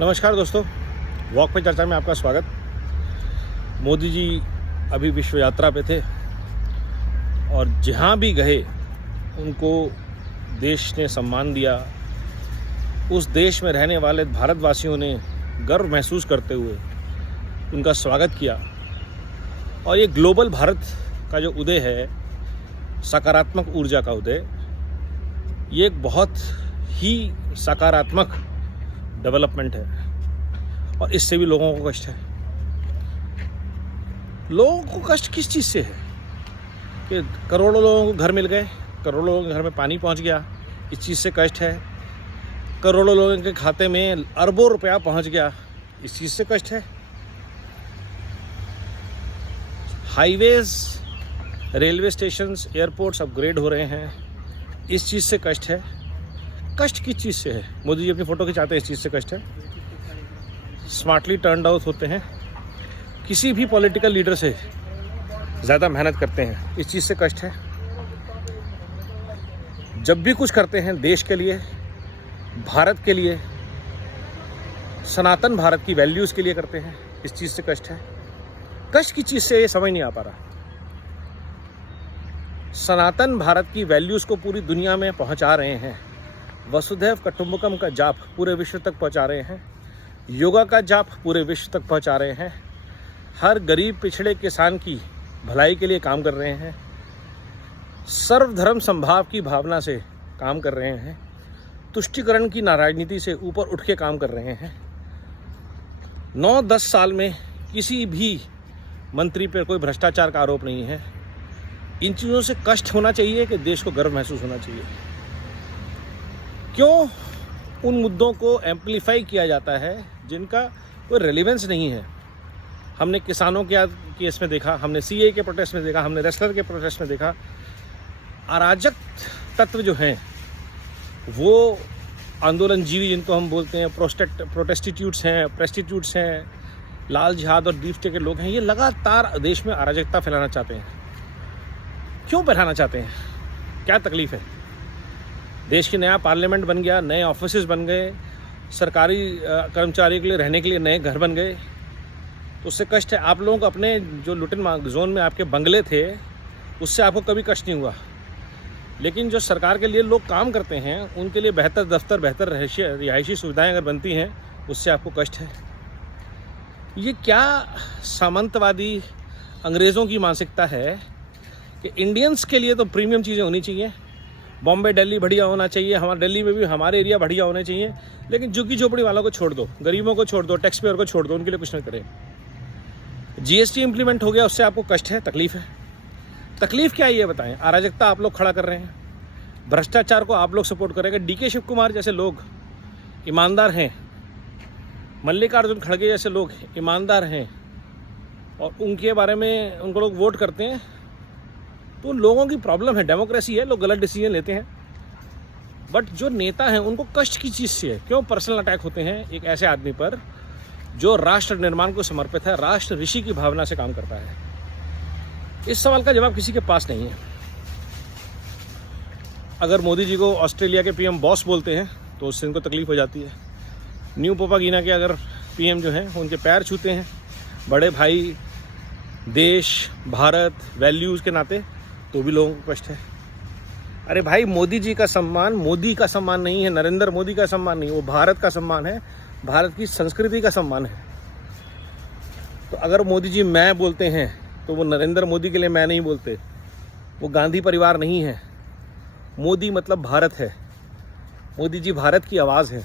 नमस्कार दोस्तों, वॉक पे चर्चा में आपका स्वागत। मोदी जी अभी विश्व यात्रा पे थे और जहाँ भी गए उनको देश ने सम्मान दिया। उस देश में रहने वाले भारतवासियों ने गर्व महसूस करते हुए उनका स्वागत किया। और ये ग्लोबल भारत का जो उदय है, सकारात्मक ऊर्जा का उदय, ये एक बहुत ही सकारात्मक डेवलपमेंट है। और इससे भी लोगों को कष्ट है। लोगों को कष्ट किस चीज़ से है कि करोड़ों लोगों को घर मिल गए, करोड़ों लोगों के घर में पानी पहुंच गया, इस चीज़ से कष्ट है। करोड़ों लोगों के खाते में अरबों रुपया पहुंच गया, इस चीज़ से कष्ट है। Highways, railway stations, airports upgrade हो रहे हैं, इस चीज़ से कष्ट है। कष्ट किस चीज़ से है? मोदी जी अपनी फ़ोटो खिंचाते हैं, इस चीज़ से कष्ट है। स्मार्टली टर्नड आउट होते हैं, किसी भी पॉलिटिकल लीडर से ज़्यादा मेहनत करते हैं, इस चीज़ से कष्ट है। जब भी कुछ करते हैं देश के लिए, भारत के लिए, सनातन भारत की वैल्यूज़ के लिए करते हैं, इस चीज़ से कष्ट है। कष्ट की चीज़ से ये समझ नहीं आ पा रहा। सनातन भारत की वैल्यूज़ को पूरी दुनिया में पहुंचा रहे हैं। वसुधैव कुटुंबकम का जाप पूरे विश्व तक पहुंचा रहे हैं। योगा का जाप पूरे विश्व तक पहुंचा रहे हैं। हर गरीब पिछड़े किसान की भलाई के लिए काम कर रहे हैं। सर्वधर्म समभाव की भावना से काम कर रहे हैं। तुष्टिकरण की राजनीति से ऊपर उठ के काम कर रहे हैं। 9-10 साल में किसी भी मंत्री पर कोई भ्रष्टाचार का आरोप नहीं है। इन चीज़ों से कष्ट होना चाहिए कि देश को गर्व महसूस होना चाहिए। क्यों उन मुद्दों को एम्पलीफाई किया जाता है जिनका कोई रेलिवेंस नहीं है? हमने किसानों के केस में देखा, हमने सीए के प्रोटेस्ट में देखा, हमने रेसलर के प्रोटेस्ट में देखा। अराजक तत्व जो हैं वो आंदोलनजीवी, जिनको हम बोलते हैं प्रोटेस्टिट्यूट्स हैं, लाल जिहाद और डीप स्टेट के लोग हैं, ये लगातार देश में अराजकता फैलाना चाहते हैं। क्यों फैलाना चाहते हैं? क्या तकलीफ़ है? देश की नया पार्लियामेंट बन गया, नए ऑफिसेज बन गए, सरकारी कर्मचारियों के लिए रहने के लिए नए घर बन गए, तो उससे कष्ट है। आप लोगों को अपने जो लुटेन जोन में आपके बंगले थे उससे आपको कभी कष्ट नहीं हुआ, लेकिन जो सरकार के लिए लोग काम करते हैं उनके लिए बेहतर दफ्तर, बेहतर रिहायशी सुविधाएं अगर बनती हैं, उससे आपको कष्ट है। ये क्या सामंतवादी अंग्रेज़ों की मानसिकता है कि इंडियंस के लिए तो प्रीमियम चीज़ें होनी चाहिए, बॉम्बे दिल्ली बढ़िया होना चाहिए, हमारे दिल्ली में भी हमारे एरिया बढ़िया होने चाहिए, लेकिन झुग्गी झोपड़ी वालों को छोड़ दो, गरीबों को छोड़ दो, टैक्स पेयर को छोड़ दो, उनके लिए कुछ नहीं करें। जीएसटी इंप्लीमेंट हो गया, उससे आपको कष्ट है, तकलीफ है। तकलीफ क्या है ये बताएं? अराजकता आप लोग खड़ा कर रहे हैं, भ्रष्टाचार को आप लोग सपोर्ट करेंगे। डीके शिव कुमार जैसे लोग ईमानदार हैं, मल्लिकार्जुन खड़गे जैसे लोग ईमानदार हैं, और उनके बारे में उनको लोग वोट करते हैं, तो लोगों की प्रॉब्लम है। डेमोक्रेसी है, लोग गलत डिसीजन लेते हैं, बट जो नेता हैं उनको कष्ट की चीज़ से है। क्यों पर्सनल अटैक होते हैं एक ऐसे आदमी पर जो राष्ट्र निर्माण को समर्पित है, राष्ट्र ऋषि की भावना से काम करता है? इस सवाल का जवाब किसी के पास नहीं है। अगर मोदी जी को ऑस्ट्रेलिया के पीएम बॉस बोलते हैं तो उससे इनको तकलीफ हो जाती है। न्यू पोपागीना के अगर पीएम जो हैं उनके पैर छूते हैं बड़े भाई, देश, भारत, वैल्यूज़ के नाते, तो भी लोगों को कष्ट है। अरे भाई, मोदी जी का सम्मान मोदी का सम्मान नहीं है, नरेंद्र मोदी का सम्मान नहीं, वो भारत का सम्मान है, भारत की संस्कृति का सम्मान है। तो अगर मोदी जी मैं बोलते हैं तो वो नरेंद्र मोदी के लिए मैं नहीं बोलते, वो गांधी परिवार नहीं है। मोदी मतलब भारत है, मोदी जी भारत की आवाज़ है।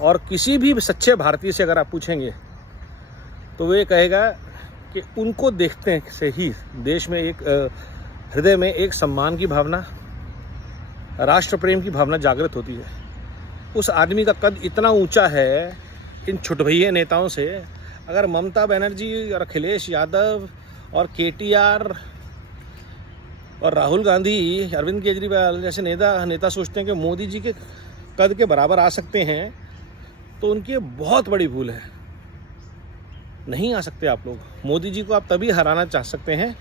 और किसी भी सच्चे भारतीय से अगर आप पूछेंगे तो वो ये कहेगा कि उनको देखते से ही देश में एक हृदय में एक सम्मान की भावना, राष्ट्र प्रेम की भावना जागृत होती है। उस आदमी का कद इतना ऊंचा है इन छुटभैये नेताओं से। अगर ममता बनर्जी और अखिलेश यादव और केटीआर और राहुल गांधी, अरविंद केजरीवाल जैसे नेता सोचते हैं कि मोदी जी के कद के बराबर आ सकते हैं, तो उनकी बहुत बड़ी भूल है। नहीं आ सकते आप लोग। मोदी जी को आप तभी हराना चाह सकते हैं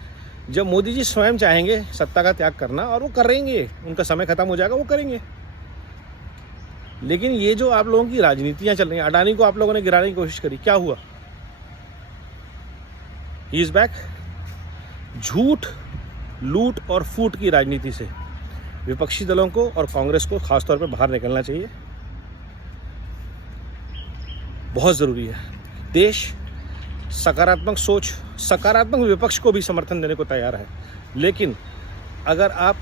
जब मोदी जी स्वयं चाहेंगे सत्ता का त्याग करना, और वो करेंगे। उनका समय खत्म हो जाएगा, वो करेंगे। लेकिन ये जो आप लोगों की राजनीतियां चल रही हैं, अडानी को आप लोगों ने गिराने की कोशिश करी, क्या हुआ? He is back. झूठ, लूट और फूट की राजनीति से विपक्षी दलों को और कांग्रेस को खासतौर पर बाहर निकलना चाहिए। बहुत ज़रूरी है। देश सकारात्मक सोच, सकारात्मक विपक्ष को भी समर्थन देने को तैयार है, लेकिन अगर आप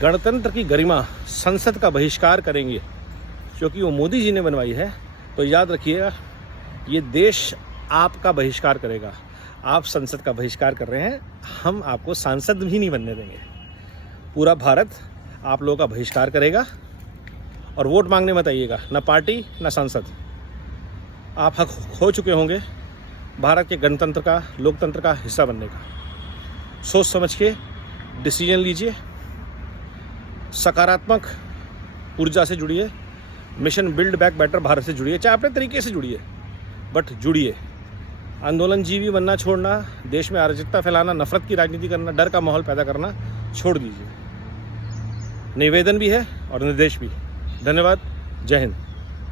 गणतंत्र की गरिमा, संसद का बहिष्कार करेंगे क्योंकि वो मोदी जी ने बनवाई है, तो याद रखिएगा ये देश आपका बहिष्कार करेगा। आप संसद का बहिष्कार कर रहे हैं, हम आपको सांसद भी नहीं बनने देंगे। पूरा भारत आप लोगों का बहिष्कार करेगा। और वोट मांगने मत आइएगा, ना पार्टी ना सांसद। आप हक खो चुके होंगे भारत के गणतंत्र का, लोकतंत्र का हिस्सा बनने का। सोच समझ के डिसीजन लीजिए, सकारात्मक ऊर्जा से जुड़िए, mission build back better Bharat से जुड़िए, चाहे अपने तरीके से जुड़िए, बट जुड़िए। आंदोलनजीवी बनना छोड़ना, देश में अराजकता फैलाना, नफरत की राजनीति करना, डर का माहौल पैदा करना छोड़ दीजिए। निवेदन भी है और निर्देश भी। धन्यवाद। जय हिंद।